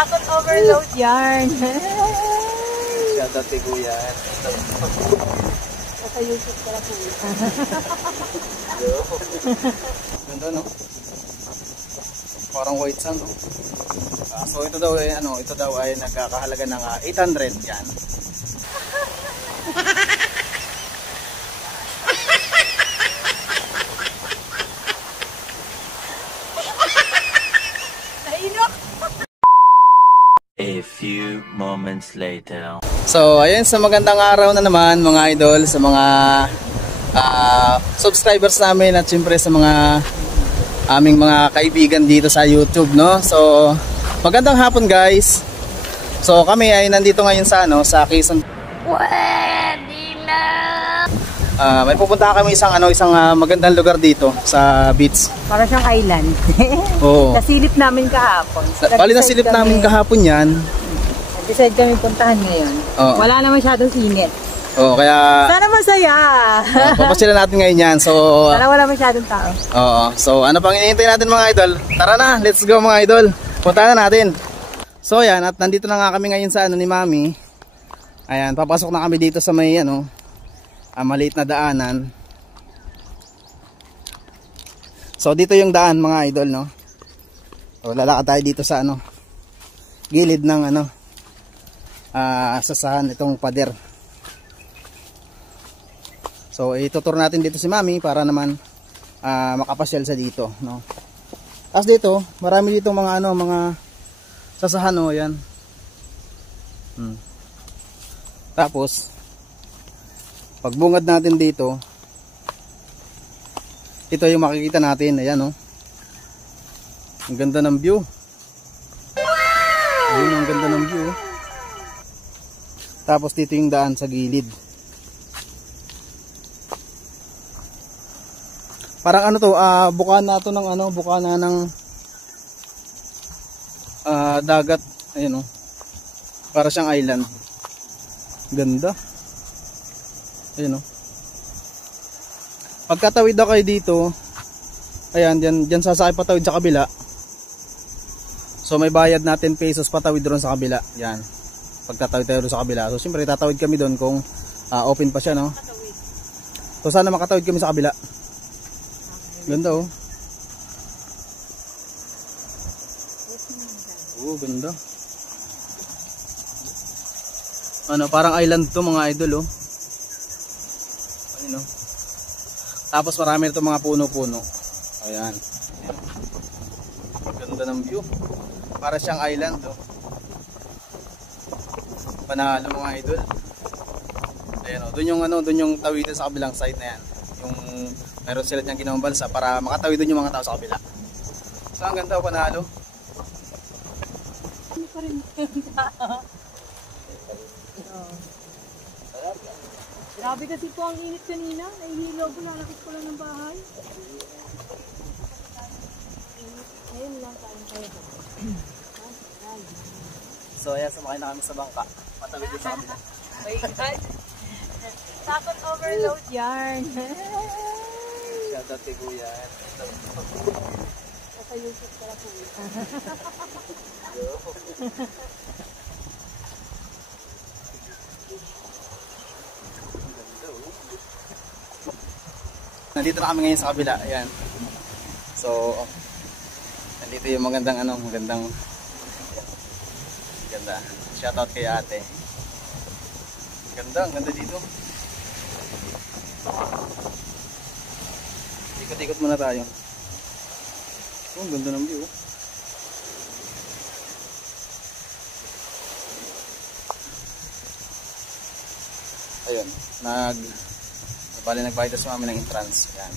Takot overload yarn. Shout out kay Kuya. Nasa YouTube pala po. Ganda, no? Parang white sand, no? So ito daw ay ito daw ay nagkakahalaga ng 800 yan. A few moments later. So ayun, sa magandang araw na naman mga idol, sa mga subscribers namin at syempre sa mga aming mga kaibigan dito sa YouTube, no? So magandang hapon guys. So kami ay nandito ngayon sa sa Quezon. May pupunta kami isang magandang lugar dito sa beach. Para siyang island. Oo. Nasilip namin kahapon. Bali nasilip namin kahapon yan. Decide kami puntahan ngayon. Oo. Wala na masyadong singit. Oo, kaya sana masaya. papasyalan natin ngayon yan. So sana wala masyadong tao. Oo. So ano pang hinihintay natin mga idol? Tara na, let's go mga idol. Puntahan na natin. So yan, at nandito na nga kami ngayon sa ni Mami. Ayan, papasok na kami dito sa may maliit na daanan. So dito yung daan mga idol, no? So lalakad tayo dito sa gilid ng sasahan itong pader. So itutur natin dito si Mami para naman makapasyal sa dito, no? Tapos dito, marami dito mga mga sasahan, yan. Tapos pagbungad natin dito, ito yung makikita natin. Ayan, ang ganda ng view. Ayun, ang ganda ng view. Tapos dito yung daan sa gilid. Parang bukana to ng bukana ng dagat. Ayun, para siyang island. Ganda. Ayun, pagkatawid na kayo dito, ayan, dyan sasakay patawid sa kabila. So may bayad na 10 pesos patawid doon sa kabila. Yan, pagtatawid tayo doon sa kabila. So siyempre tatawid kami doon kung open pa siya, no? So sana makatawid kami sa kabila. Ganda, ganda. Parang island to mga idol, Tapos marami nito mga puno-puno. Ayan. Ganda ng view. Para siyang island, Panalo mga idol. Ayan, doon yung tawidan sa kabilang side na yan. Yung meron sila diyang ginawang balsa para makatawid doon yung mga tao sa kabila. So ang ganda, panalo. Ano pa rin grabe kasi po ang init kanina. Nahihilo ko, lalakit ko lang ng bahay. Ayun lang, kain tayo. So ayan, sumakay na kami sa bangka. Matawid din sa kabila. My God. Takot overload yarn. Shout out kay Kuya. Nasa YouTube pala po. Nandito na kami ngayon sa kabila. Ayan. So nandito yung magandang ganda. Shout out kay ate. Ang ganda dito. Ikot-ikot muna tayo. Ang ganda ng view. Ayun, nagbayad sa mami ng entrance. Yan.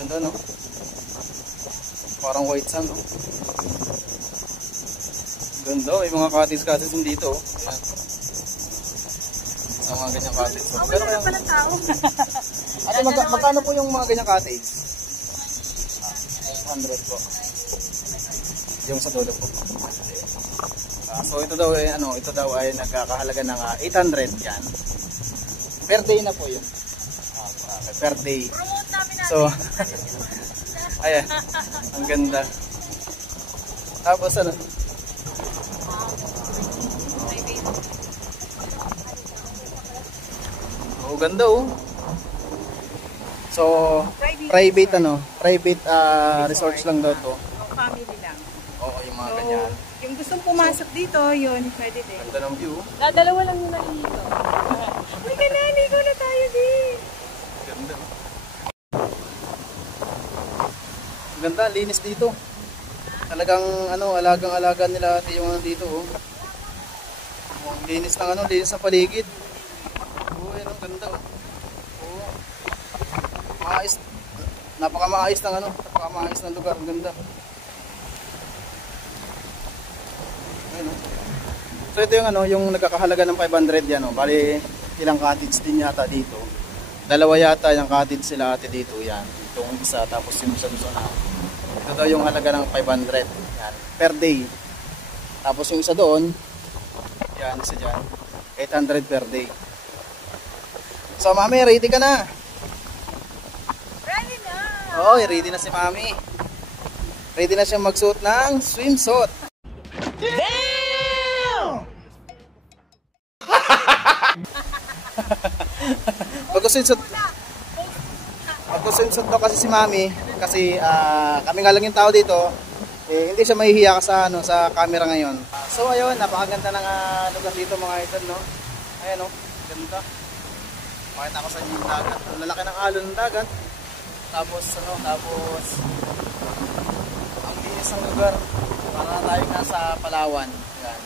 Ganda, no? Parang white sand, Ganda, may mga cottage din dito. Ayan. Ang mga ganyang cottage. Magkano kayang pala tao? Ate, magkano po yung mga ganyang cottage? 100 po. Yung sa dulo po. So ito daw ay nagkakahalaga ng 800 yan. Per day na po yun. Per day. So Ayan. Ang ganda. Tapos ano? Oh, ganda oh. So, private resorts lang daw to. Family lang. Oo, yung mga ganyan. Yung gustong pumasok dito, yun, pwede din. Ganda ng view. Dalawa lang yung nalilito. Ay, ligo na tayo din. Ganda. Ganda, linis dito. Talagang alagang-alaga nila ate yung dito oh. Linis ng linis ng paligid. Oh, yan ang ganda oh. Oh. Maayos. Napakamaayos ng lugar, ang ganda. Ayun oh. So ito yung nagkakahalaga ng 500 yan oh. Bali ilang cottage din yata dito. Dalawa yata yung cottage sila ate dito yan. Itong isa tapos yung isa na. Ito daw yung halaga ng 500 yan, per day. Tapos yung isa doon, yan, isa dyan, 800 per day. So mami, ready ka na? Ready na! Oo, ready na si mami. Ready na siyang magsuot ng swimsuit. Damn! Magsuot daw kasi si mami. Kasi kami nga lang yung tao dito, hindi siya mahihiya sa camera ngayon. So ayun, napakaganda ng lugar dito mga idol, no? Ayan oh, ganda. Makita ko sa inyo yung dagat. Ang lalaki ng alon ng dagat. Tapos ang linis ng lugar. Para na tayo nasa Palawan. Yan.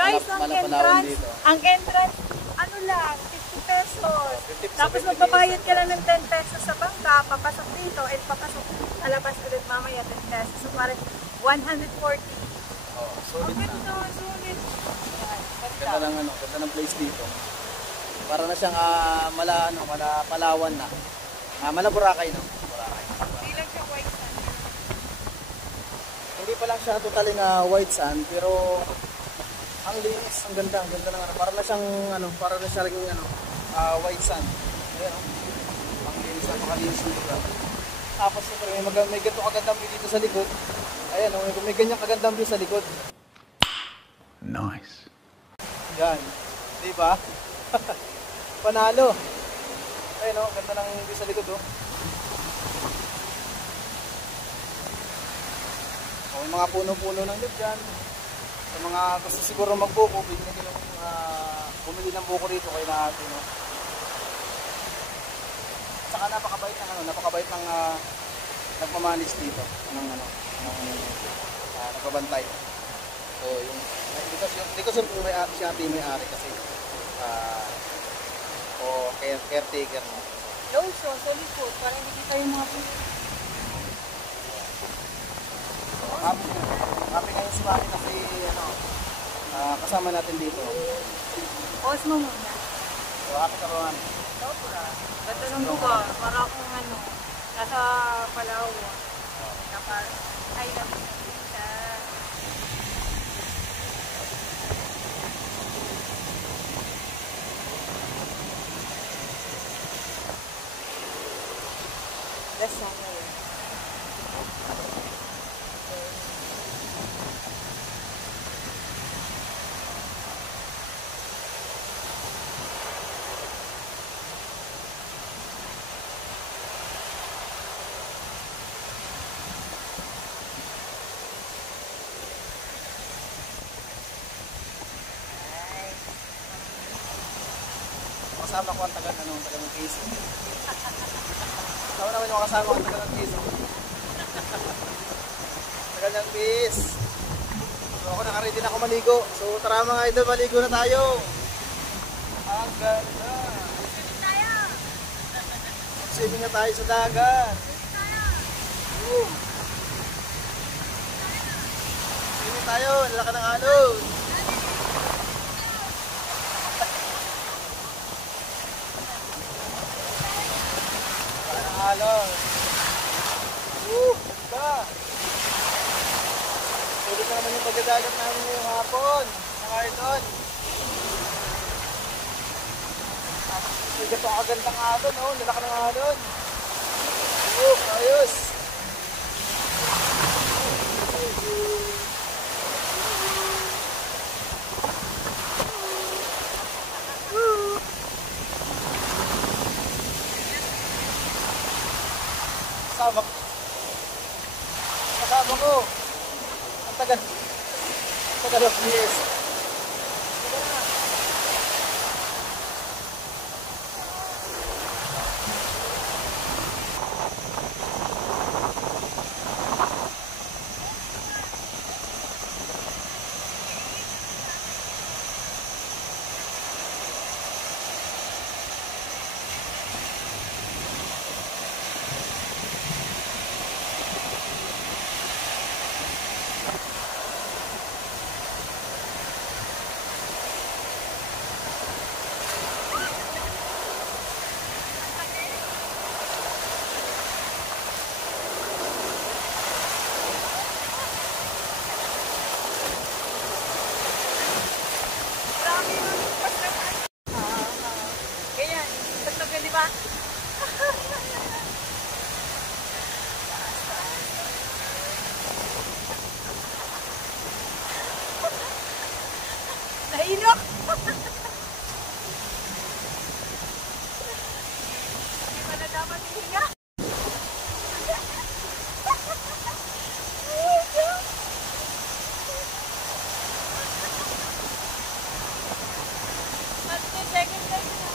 Guys, ang entrance, ano lang, 50 pesos. Tapos magbabayad ka lang ng 10 pesos sa bangka, papasok dito, and papasok alabas ulit mamaya 10 pesos. So parang 140. Oh, sulit na. Sulit. Ganda ng place dito. Para na siyang mala Palawan na. Mala Boracay, no? Boracay. Hindi lang siya white sand. Hindi pa lang siya totally na white sand, pero ang linis, ang ganda ng para na siyang white sand. Ayan oh. Ang linis, napakalinis dito. Tapos may ganito kagandang view dito sa likod. Ayan oh, may ganyan kagandang view sa likod. Nice. Yan. Di ba? Panalo. Ayun oh, ganda ng view sa likod oh. Oh, may mga puno-puno ng nyug dyan. Sa mga gusto siguro magbuko, bumili ng buko rito kay natin no. Saka napakabait ng nagmamanis dito ng nagbabantay. So yung because si ate may-ari kasi caretaker mo. Lotion, sa likod, para hindi kita yung mga puno. Happy ngayon si Mami kasi kasama natin dito. Pause mo muna. So happy ka ba, Mami? Sobra. Ganda ng lugar. Para akong nasa Palawan. Ay, lang siya. That's summer. Kasama ko ang taga ng piso. Kasama naman yung kasama ko ang taga ng piso. Taga ng piso. So ako nakaready na ako maligo. So tara mga idol, maligo na tayo. Ang ganda. Swimming na tayo sa dagat. Swimming tayo, lalaki ng alon. Alon. Ganda. Sulit na naman yung pagkadagat namin ngayong hapon. Mga idol. Hindi pa kagandang alon, oh. Lalaki ng alon. Ayos. Hindi pa na dapat hihinga. At the second time na.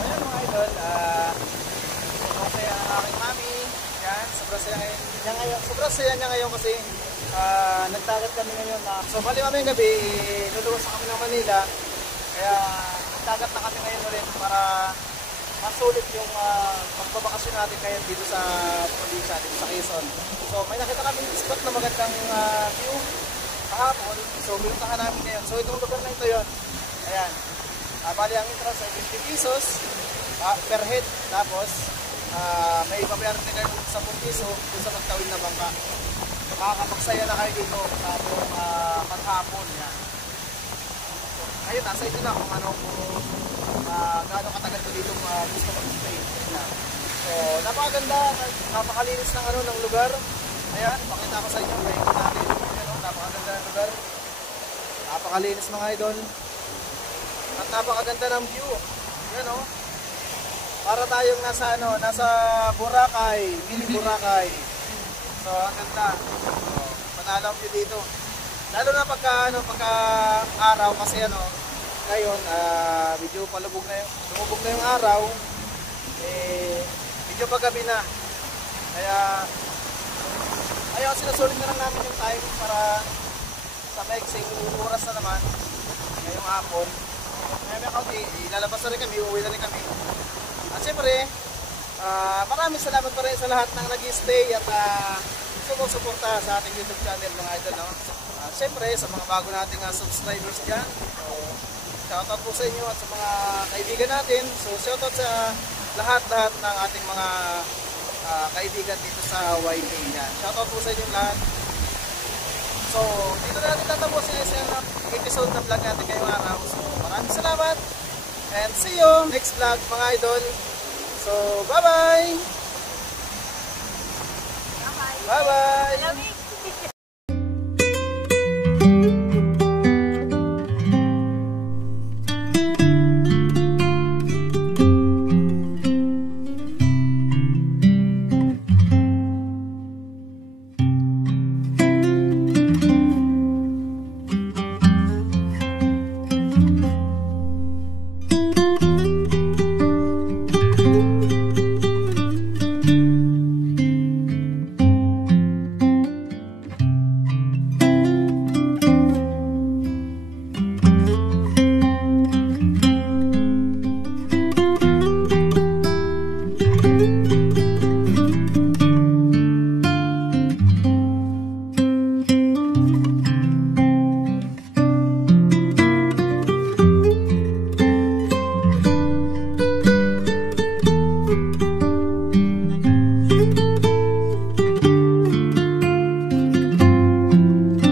Ayan mga idol, masaya ang aking mami. Yan, sobrang saya niya ngayon. Sobrang saya niya ngayon kasi nagtagat kami ngayon na. So bali mamayang gabi, luluwas na kami ng Manila. Kaya nagtagat na kami ngayon ulit para masulit yung pagbabakasyon natin ngayon dito sa probinsya, dito sa Quezon. So may nakita kami yung spot na magandang view kahapon. So binuntahan namin ngayon. So itong lugar na ito yun. Ayan. Bali ang entrance ay 50 pesos per head. Tapos may babayaran din kayo 10 piso dun sa magtawid na bangka. Makakapagsaya na kayo dito sa paghapon. Yan. So, ayun, nasa ito na kung ano kung gaano katagal ko dito gusto mag-stay. So napakaganda, napakalinis ng ng lugar. Ayan, pakita ko sa inyo. May natin. Napakaganda ng lugar. Napakalinis mga idol. At napakaganda ng view. Yan o. Para tayong nasa Boracay, mini Boracay. So ang ganda. So, panalo view dito. Lalo na pagka araw kasi ngayon medyo palubog na yung araw. Medyo paggabi na. Kaya ayaw sinusulit na lang namin yung time para sa maiksing oras na naman ngayong hapon. May kaunti, ilalabas na rin kami, uuwi na rin kami. At siyempre, maraming salamat pa rin sa lahat ng nag-stay at sumusuporta sa ating YouTube channel mga idol. No? Siyempre, sa mga bago nating subscribers dyan, so, shoutout po sa inyo at sa mga kaibigan natin. So shoutout sa lahat ng ating mga kaibigan dito sa YT. Yan. Shoutout po sa inyo lahat. So, dito na natin tatapusin yung episode na vlog natin ngayong araw. So, maraming salamat. And see you next vlog mga idol. So, bye-bye! Bye-bye! Bye-bye! Alam